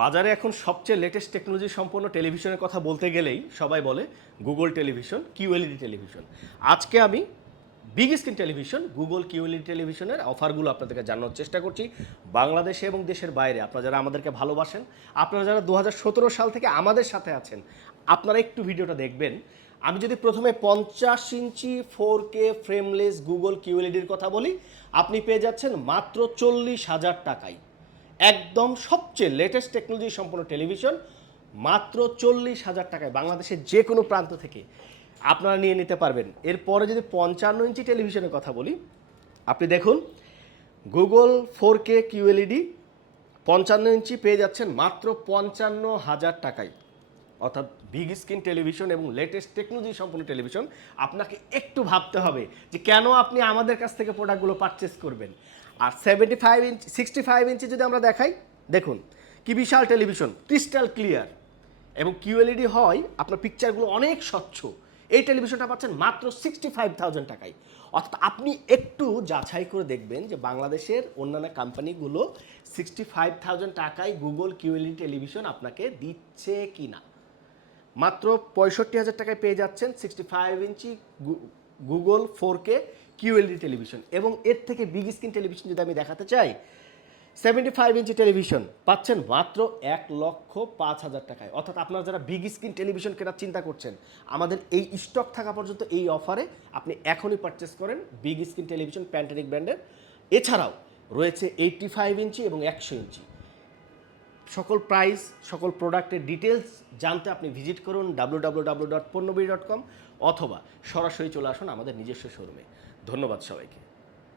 বাজারে এখন সবচেয়ে লেটেস্ট টেকনোলজি সম্পন্ন টেলিভিশনের কথা বলতে গেলেই সবাই বলে গুগল টেলিভিশন, কিউএলইডি টেলিভিশন। আজকে আমি big screen television, Google QLED টেলিভিশনের অফারগুলো আপনাদেরকে জানানোর চেষ্টা করছি। বাংলাদেশে এবং দেশের বাইরে আপনারা যারা আমাদেরকে ভালোবাসেন, আপনারা যারা 2017 সাল থেকে আমাদের সাথে আছেন, আপনারা একটু ভিডিওটা দেখবেন। আমি যদি প্রথমে 50 ইঞ্চি 4K ফ্রেমলেস গুগল কিউএলইডির কথা বলি, আপনি পেয়ে যাচ্ছেন মাত্র 40,000 টাকায়। একদম সবচেয়ে লেটেস্ট টেকনোলজি সম্পন্ন টেলিভিশন মাত্র 40,000 টাকায় বাংলাদেশের যে কোনো প্রান্ত থেকে আপনারা নিয়ে নিতে পারবেন। এরপরে যদি 55 ইঞ্চি টেলিভিশনের কথা বলি, আপনি দেখুন গুগল 4K কিউএলইডি 55 ইঞ্চি পেয়ে যাচ্ছেন মাত্র 55,000 টাকায়। অর্থাৎ বিগ স্ক্রিন টেলিভিশন এবং লেটেস্ট টেকনোলজি সম্পন্ন টেলিভিশন। আপনাকে একটু ভাবতে হবে যে কেন আপনি আমাদের কাছ থেকে প্রোডাক্টগুলো পারচেস করবেন। আর 75 ইঞ্চি 65 ইঞ্চি যদি আমরা দেখাই, দেখুন কি বিশাল টেলিভিশন, ক্রিস্টাল ক্লিয়ার এবং কিউএলইডি হয় আপনার পিকচারগুলো অনেক স্বচ্ছ। এই টেলিভিশনটা পাচ্ছেন মাত্র 65,000 টাকায়। অর্থাৎ আপনি একটু যাচাই করে দেখবেন যে বাংলাদেশের অন্যান্য কোম্পানিগুলো 65,000 টাকায় গুগল কিউএলইডি টেলিভিশন আপনাকে দিচ্ছে কি না। মাত্র 65,000 টাকায় পেয়ে যাচ্ছেন 65 ইঞ্চি গুগল 4K কিউএলইডি টেলিভিশন। এবং এর থেকে বিগ স্ক্রিন টেলিভিশন যদি আমি দেখাতে চাই, 75 ইঞ্চি টেলিভিশন পাচ্ছেন মাত্র 1,05,000 টাকায়। অর্থাৎ আপনারা যারা বিগ স্ক্রিন টেলিভিশন কেনার চিন্তা করছেন, আমাদের এই স্টক থাকা পর্যন্ত এই অফারে আপনি এখনই পারচেস করেন বিগ স্ক্রিন টেলিভিশন প্যান্টানিক ব্র্যান্ডের। এছাড়াও রয়েছে 85 ইঞ্চি এবং 100 ইঞ্চি। সকল প্রাইস, সকল প্রোডাক্টের ডিটেলস জানতে আপনি ভিজিট করুন www.ponnobiri.com অথবা সরাসরি চলে আসুন আমাদের নিজস্ব শোরুমে। ধন্যবাদ সবাইকে।